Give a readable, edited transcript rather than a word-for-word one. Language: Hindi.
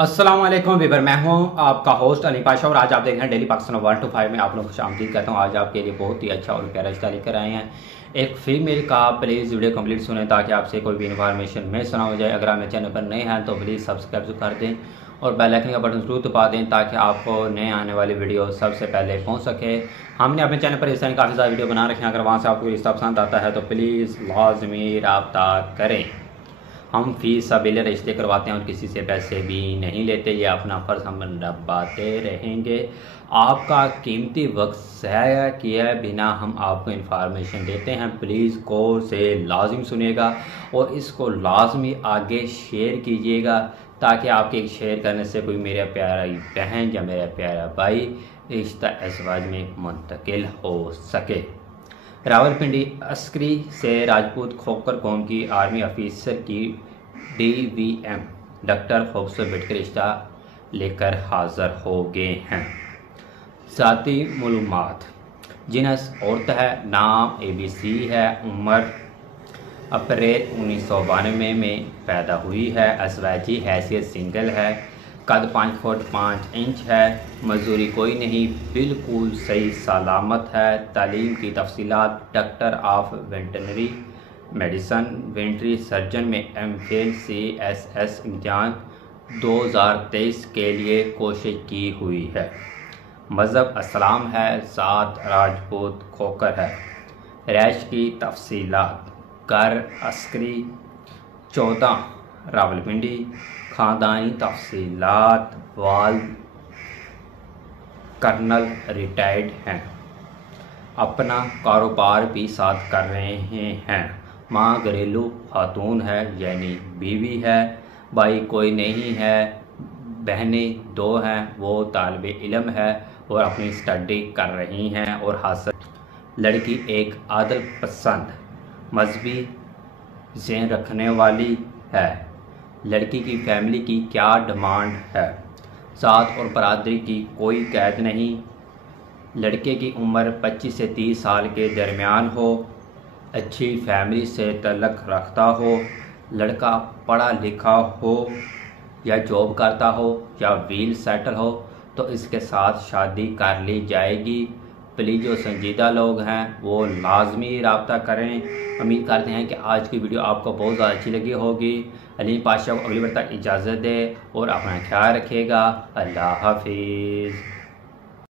अस्सलाम वालेकुम वीवर, मैं हूं आपका होस्ट अली पाशा और आज आप देख रहे हैं डेली पाकिस्तान 1 to 5 में आप लोग खुश आमदीद कहता हूं। आज आपके लिए बहुत ही अच्छा और प्यारा रिश्ता लेकर आए हैं एक फीमेल का। प्लीज़ वीडियो कंप्लीट सुनें ताकि आपसे कोई भी इन्फॉर्मेशन मिस ना हो जाए। अगर आप मेरे चैनल पर नए हैं तो प्लीज़ सब्सक्राइब कर दें और बेल आइकन का बटन जरूर दबा दें ताकि आपको नए आने वाली वीडियो सबसे पहले पहुंच सके। हमने अपने चैनल पर इस तरह काफ़ी सारे वीडियो बना रखे हैं। अगर वहाँ से आपको रिश्ता पसंद आता है तो प्लीज़ लाजमी रब्ता करें। हम फ़ी सबिल रिश्ते करवाते हैं और किसी से पैसे भी नहीं लेते। ये अपना फ़र्ज़ हम निभाते रहेंगे। आपका कीमती वक्त ज़ाया किए बिना हम आपको इन्फॉर्मेशन देते हैं। प्लीज़ गौर से लाजिम सुनिएगा और इसको लाजमी आगे शेयर कीजिएगा ताकि आपके एक शेयर करने से कोई मेरा प्यारा बहन या मेरा प्यारा भाई रिश्ता अज़वाज में मुंतकिल हो सके। रावलपिंडी अस्करी से राजपूत खोकर कौम की आर्मी ऑफिसर की DVM डॉक्टर खूबसूरत बेट रिश्ता लेकर हाज़िर हो गए हैं। ज़ाती मालूमात: जिनस औरत है, नाम ABC है, उम्र अप्रैल 1992 में पैदा हुई है, अज़वाजी हैसियत सिंगल है, कद 5 फुट 5 इंच है, मजदूरी कोई नहीं, बिल्कुल सही सलामत है। तालीम की तफसीलात: doctor of veterinary medicine, veterinary surgeon में MPhil CSS इम्तिहान 2023 के लिए कोशिश की हुई है। मज़हब इस्लाम है, ज़ात राजपूत खोकर है। रैश की तफसीलात: घर अस्करी 14 रावलपिंडी। ख़ानदानी तफसीलात: वालिद कर्नल रिटायर्ड हैं, अपना कारोबार भी साथ कर रहे हैं। माँ घरेलू खातून है यानी बीवी है। भाई कोई नहीं है। बहनें 2 हैं, वो तालिब इल्म है और अपनी स्टडी कर रही हैं और हासिल। लड़की एक आदल पसंद मजहबी ज़हन रखने वाली है। लड़की की फैमिली की क्या डिमांड है? ज़ात और बरादरी की कोई कैद नहीं। लड़के की उम्र 25 से 30 साल के दरमियान हो, अच्छी फैमिली से तल्लुक़ रखता हो, लड़का पढ़ा लिखा हो या जॉब करता हो या वेल सेटल हो तो इसके साथ शादी कर ली जाएगी। प्लीज़ जो संजीदा लोग हैं वो लाजमी रब्ता करें। उम्मीद करते हैं कि आज की वीडियो आपको बहुत ज़्यादा अच्छी लगी होगी। अली पाशा को अगली बार तक इजाज़त दे और अपना ख्याल रखिएगा। अल्लाह हाफिज़।